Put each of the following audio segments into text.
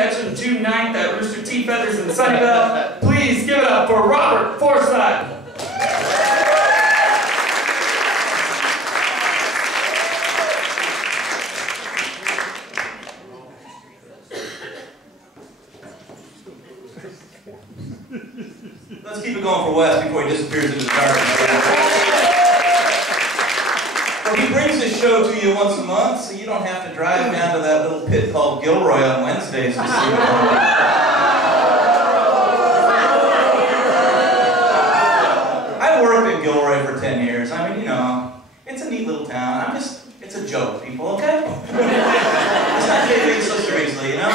catching June 9th at Rooster Tea Feathers in Sunnyvale. Please give it up for Robert Forsythe. Let's keep it going for Wes before he disappears into the darkness. Well, he brings this show to you once a month, so you don't have to drive down to that little pit called Gilroy on Wednesdays to see what I worked in Gilroy for 10 years. I mean, you know, it's a neat little town. It's a joke, people, okay? Let's not take things so seriously, you know?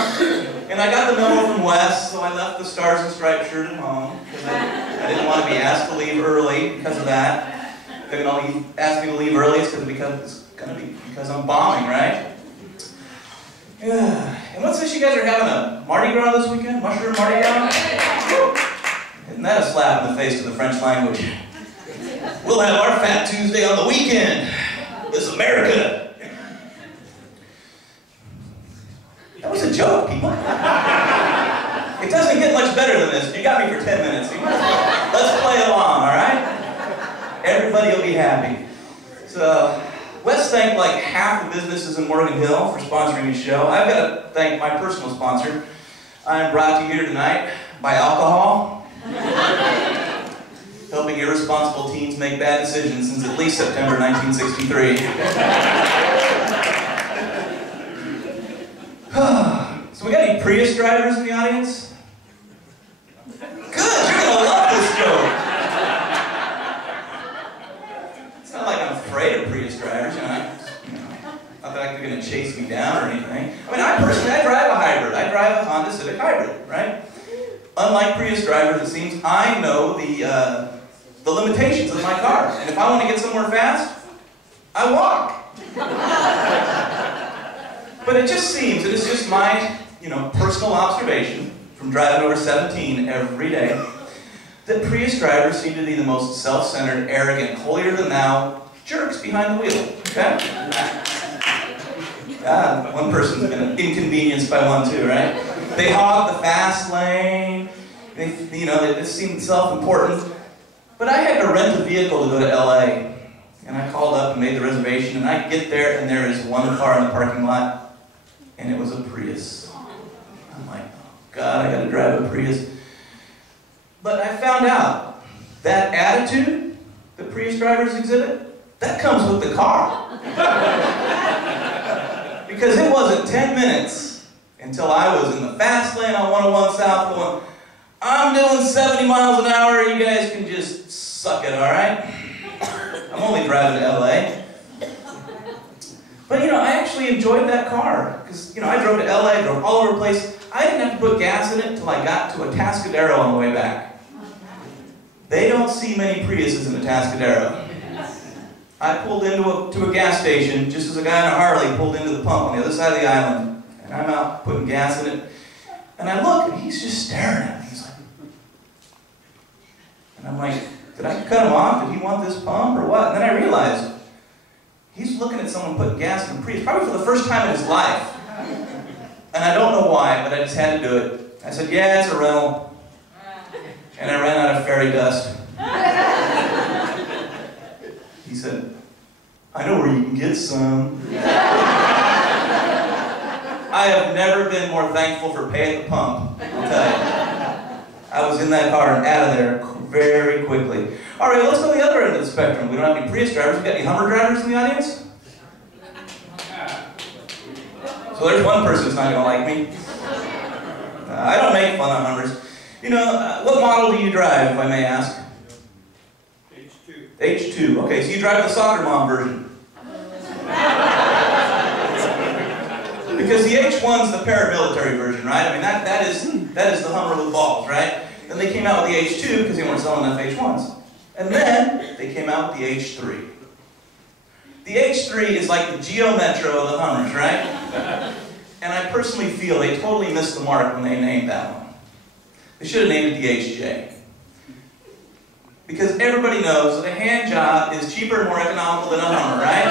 And I got the memo from Wes, so I left the Stars and Stripes shirt at home, because I didn't want to be asked to leave early because of that. If they're going to ask me to leave early, it's going to be because I'm bombing, right? Yeah. And what's this, you guys are having a Mardi Gras this weekend? Mushroom Mardi Gras? Isn't that a slap in the face to the French language? We'll have our Fat Tuesday on the weekend. This is America. That was a joke, people. It doesn't get much better than this. You got me for 10 minutes. Let's play along, all right? Everybody will be happy. So, Wes thanked like half the businesses in Morgan Hill for sponsoring his show. I've got to thank my personal sponsor. I'm brought to you here tonight by alcohol. Helping irresponsible teens make bad decisions since at least September 1963. So we got any Prius drivers in the audience? Good, you're gonna love this joke. It's not like I'm afraid of Prius drivers, you know. Not that they're gonna chase me down or anything. I mean, I drive a hybrid. I drive a Honda Civic Hybrid, right? Unlike Prius drivers, it seems I know the limitations of my car. And if I want to get somewhere fast, I walk. But it just seems, it is just my, personal observation from driving over 17 every day, that Prius drivers seem to be the most self-centered, arrogant, holier-than-thou jerks behind the wheel, okay? One person's been inconvenienced by one too, right? They hog the fast lane, they just seem self-important. But I had to rent a vehicle to go to LA, and I called up and made the reservation, and I get there, and there is one car in the parking lot, and it was a Prius. I'm like, oh God, I gotta drive a Prius. But I found out that attitude that Prius drivers exhibit, that comes with the car. Because it wasn't 10 minutes until I was in the fast lane on 101 South going, I'm doing 70 miles an hour, you guys can just suck it, all right? I'm only driving to LA. But I actually enjoyed that car, because I drove to LA, I drove all over the place. I didn't have to put gas in it until I got to a Tascadero on the way back. They don't see many Priuses in a Tascadero. I pulled into a gas station just as a guy on a Harley pulled into the pump on the other side of the island, and I'm out putting gas in it, and I look, and he's just staring at me. He's like, and I'm like, did I cut him off? Did he want this pump or what? And then I realized, he's looking at someone putting gas in a Prius, probably for the first time in his life. And I don't know why, but I just had to do it. I said, yeah, it's a rental. And I ran out of fairy dust. He said, I know where you can get some. I have never been more thankful for pay at the pump, I'll tell you. I was in that car and out of there very quickly. All right, let's go to the other end of the spectrum. We don't have any Prius drivers. We got any Hummer drivers in the audience? So there's one person who's not going to like me. I don't make fun of Hummers. What model do you drive, if I may ask? H2. H2. Okay, so you drive the soccer mom version. Because the H1's the paramilitary version, right? I mean, that is the Hummer with balls, right? Then they came out with the H2 because they weren't selling enough H1s. And then they came out with the H3. The H3 is like the Geo Metro of the Hummers, right? And I personally feel they totally missed the mark when they named that one. They should have named it the HJ. Because everybody knows that a hand job is cheaper and more economical than a Hummer, right?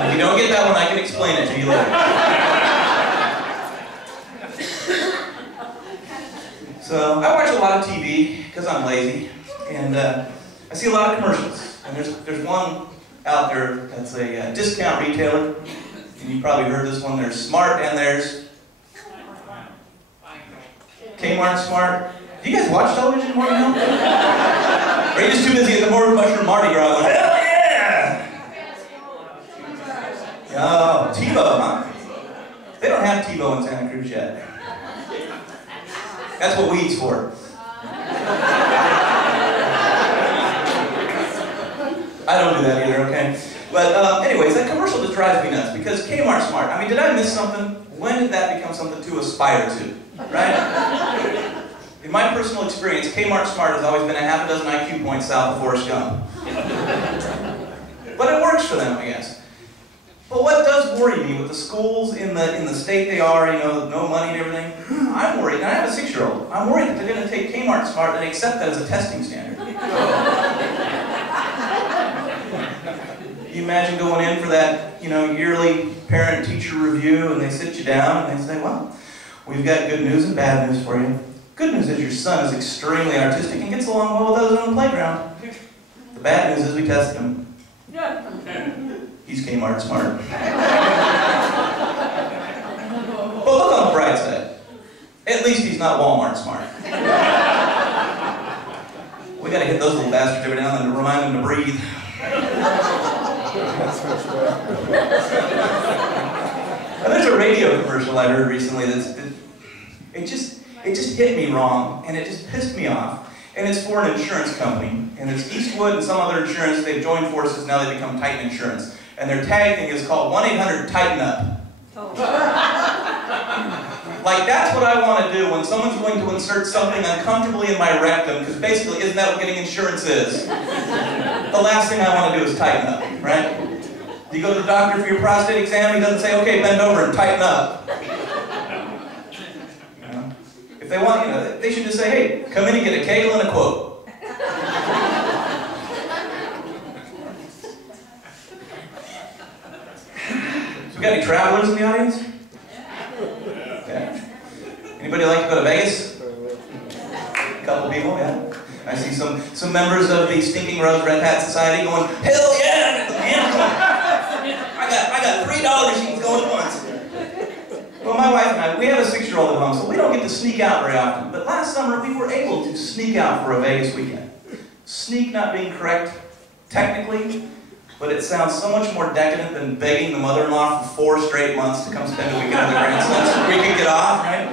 If you don't get that one, I can explain it to you later. So I watch a lot of TV because I'm lazy, and I see a lot of commercials. And there's one out there that's a discount retailer, and you probably heard this one. There's Smart and there's Kmart Smart. Do you guys watch television more now? Or are you just too busy at the Mushroom Mardi Gras going, hell yeah! Oh, TiVo, huh? They don't have TiVo in Santa Cruz yet. That's what weed's for. I don't do that either, okay? But anyways, that commercial just drives me nuts because Kmart Smart, I mean, did I miss something? When did that become something to aspire to, right? In my personal experience, Kmart Smart has always been a half a dozen IQ points south of Forrest Gump. But it works for them, I guess. But what does worry me with the schools in the state they are, you know, no money and everything, I'm worried, and I have a 6-year-old, I'm worried that they're going to take Kmart Smart and accept that as a testing standard. You imagine going in for that, you know, yearly parent-teacher review, and they sit you down and they say, well, we've got good news and bad news for you. Good news is your son is extremely artistic and gets along well with others on the playground. The bad news is we tested him. He's Kmart Smart. But look on the bright side. At least he's not Walmart Smart. We gotta hit those little bastards every now and then to remind them to breathe. And there's a radio commercial I heard recently it just hit me wrong, and it just pissed me off. And it's for an insurance company. And it's Eastwood and some other insurance. They've joined forces, now they become Titan Insurance. And their tag thing is called 1-800-TIGHTEN-UP. Oh. Like, that's what I want to do when someone's going to insert something uncomfortably in my rectum, because basically, isn't that what getting insurance is? The last thing I want to do is tighten up, right? You go to the doctor for your prostate exam, he doesn't say, okay, bend over and tighten up. You know? If they want, you know, they should just say, hey, come in and get a kegel and a quote. So we got any travelers in the audience? Okay. Anybody like to go to Vegas? A couple people, yeah. I see some members of the Stinking Rose Red Hat Society going, hell yeah! I got $3 machines going at once. Well, my wife and I, we have a 6-year-old at home, so we don't get to sneak out very often. But last summer, we were able to sneak out for a Vegas weekend. Sneak not being correct technically, but it sounds so much more decadent than begging the mother-in-law for 4 straight months to come spend a weekend with the grandsons so we could get off, right?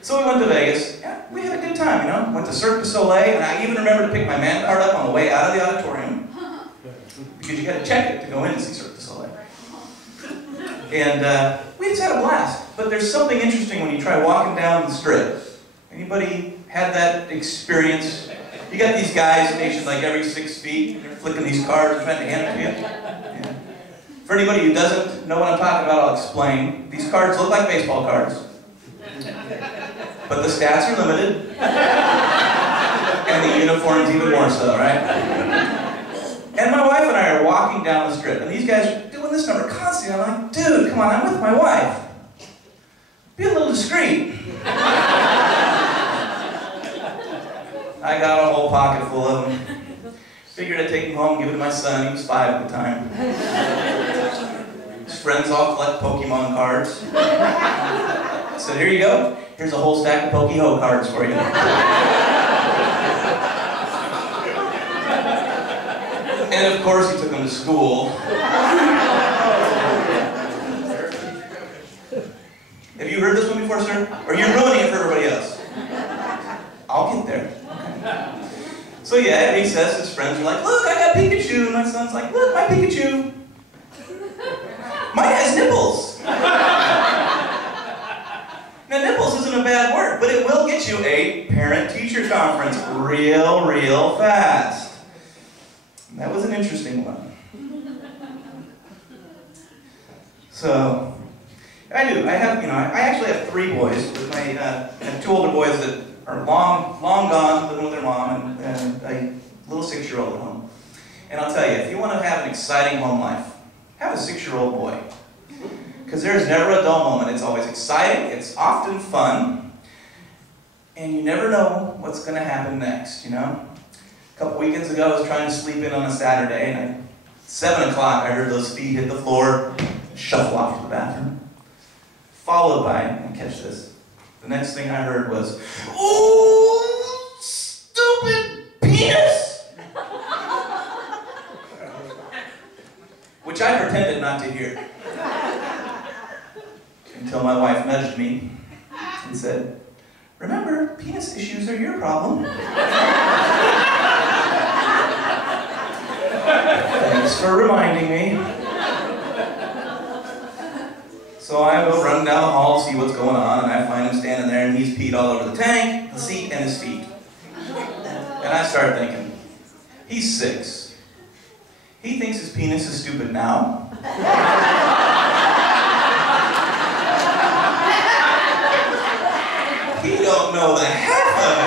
So we went to Vegas. Yeah, we had a good time, you know. Went to Cirque du Soleil, and I even remember to pick my man card up on the way out of the auditorium. Because you got to check it to go in and see Cirque du Soleil. And we just had a blast. But there's something interesting when you try walking down the strip. Anybody had that experience? You got these guys stationed like every 6 feet. They're flicking these cards and trying to hand it to you. Yeah. For anybody who doesn't know what I'm talking about, I'll explain. These cards look like baseball cards. But the stats are limited. And the uniform's even more so, right? And my wife and I are walking down the strip, and these guys are doing this number constantly. I'm like, dude, come on, I'm with my wife. Be a little discreet. I got a whole pocket full of them. Figured I'd take them home and give it to my son. He was 5 at the time. His friends all collect Pokemon cards. So here you go. Here's a whole stack of Poke-Ho cards for you. And of course he took them to school. Have you heard this one before, sir? Or you're ruining it for everybody else? I'll get there. Okay. So yeah, at recess, his friends are like, look, I got Pikachu. And my son's like, look, my Pikachu. Mine has nipples. Now, nipples isn't a bad word, but it will get you a parent-teacher conference real fast. And that was an interesting one. So, I actually have 3 boys. With my, I have 2 older boys that are long gone, living with their mom, and a little 6-year-old at home. And I'll tell you, if you want to have an exciting home life, have a 6-year-old boy. Because there's never a dull moment. It's always exciting, it's often fun, and you never know what's going to happen next, you know? A couple weekends ago, I was trying to sleep in on a Saturday, and at 7 o'clock, I heard those feet hit the floor, shuffle off to the bathroom. Followed by, and catch this, the next thing I heard was, "Ooh, stupid penis!" Which I pretended not to hear. Until my wife nudged me and said, "Remember, penis issues are your problem." Thanks for reminding me. So I go running down the hall to see what's going on, and I find him standing there, and he's peed all over the tank, the seat, and his feet. And I start thinking, he's 6. He thinks his penis is stupid now. He don't know the half of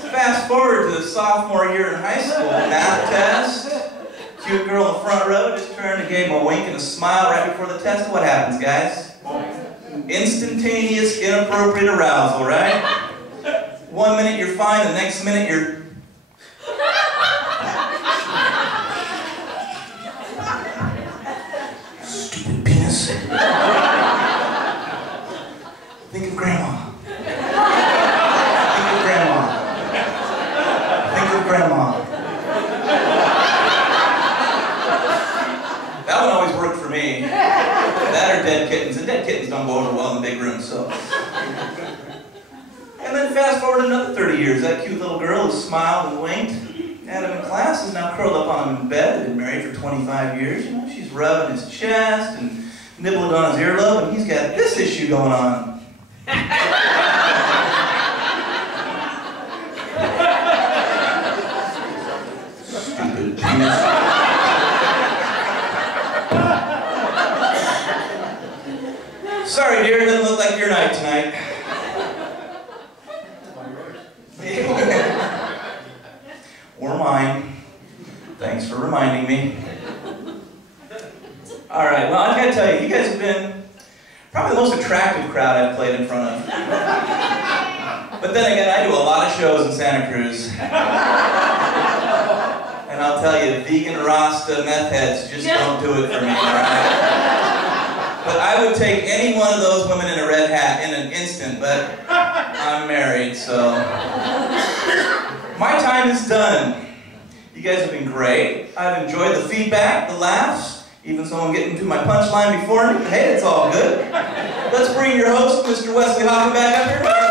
it. Fast forward to the sophomore year in high school, math test. Cute girl in the front row just turned and gave him a wink and a smile right before the test. What happens, guys? Instantaneous, inappropriate arousal, right? 1 minute you're fine, the next minute you're... Stupid penis. Think of grandma. Think of grandma. Think of grandma. That one always worked for me. That or dead kittens. And dead kittens don't go over well in big rooms, so. And then fast forward another 30 years. That cute little girl who smiled and winked at him in class is now curled up on him in bed. They've been married for 25 years. You know, she's rubbing his chest and nibbling on his earlobe, and he's got this issue going on. Stupid penis. Sorry, dear, it doesn't look like your night tonight. Or mine. Thanks for reminding me. All right, well, I've got to tell you, you guys have been probably the most attractive crowd I've played in front of. But then again, I do a lot of shows in Santa Cruz. And I'll tell you, vegan, Rasta, meth heads just don't do it for me, all right? But I would take any one of those women in a red hat in an instant, but I'm married, so... My time is done. You guys have been great. I've enjoyed the feedback, the laughs, even someone getting to my punchline before me. Hey, it's all good. Let's bring your host, Mr. Wesley Hoffman, back up here.